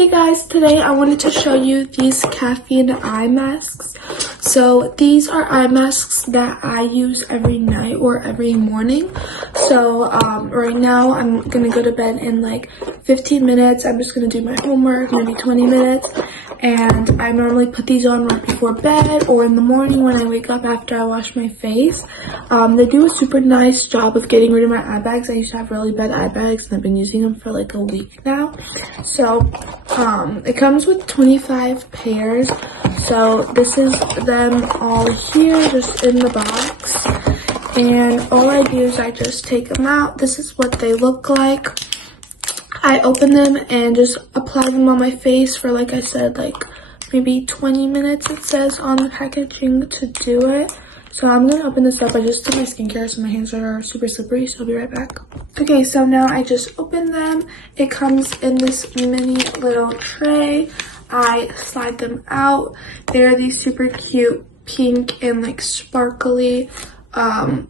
Hey guys, today I wanted to show you these caffeine eye masks. So these are eye masks that I use every night or every morning. So right now I'm gonna go to bed in like 15 minutes. I'm just gonna do my homework, maybe 20 minutes. And I normally put these on right before bed or in the morning when I wake up after I wash my face. They do a super nice job of getting rid of my eye bags. I used to have really bad eye bags and I've been using them for like a week now. So it comes with 25 pairs. So this is them all here, just in the box. And all I do is I just take them out. This is what they look like. I open them and just apply them on my face for, like I said, like maybe 20 minutes it says on the packaging to do it. So I'm going to open this up. I just did my skincare so my hands are super slippery, so I'll be right back. Okay, so now I just opened them. It comes in this mini little tray. I slide them out. They're these super cute pink and like sparkly eye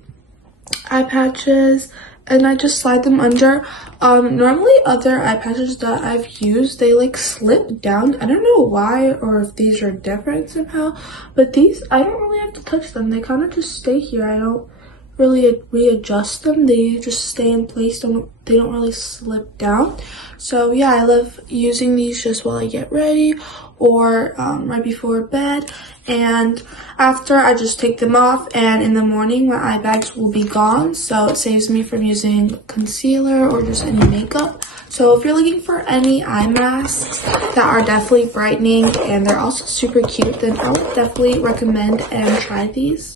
patches. And I just slide them under. Normally other eye patches that I've used, they like slip down. I don't know why or if these are different somehow, but these, I don't really have to touch them. They kind of just stay here. I don't really readjust them. They just stay in place. They don't really slip down. So yeah, I love using these just while I get ready or right before bed. And after, I just take them off, and in the morning my eye bags will be gone, so it saves me from using concealer or just any makeup. So if you're looking for any eye masks that are definitely brightening and they're also super cute, then I would definitely recommend and try these.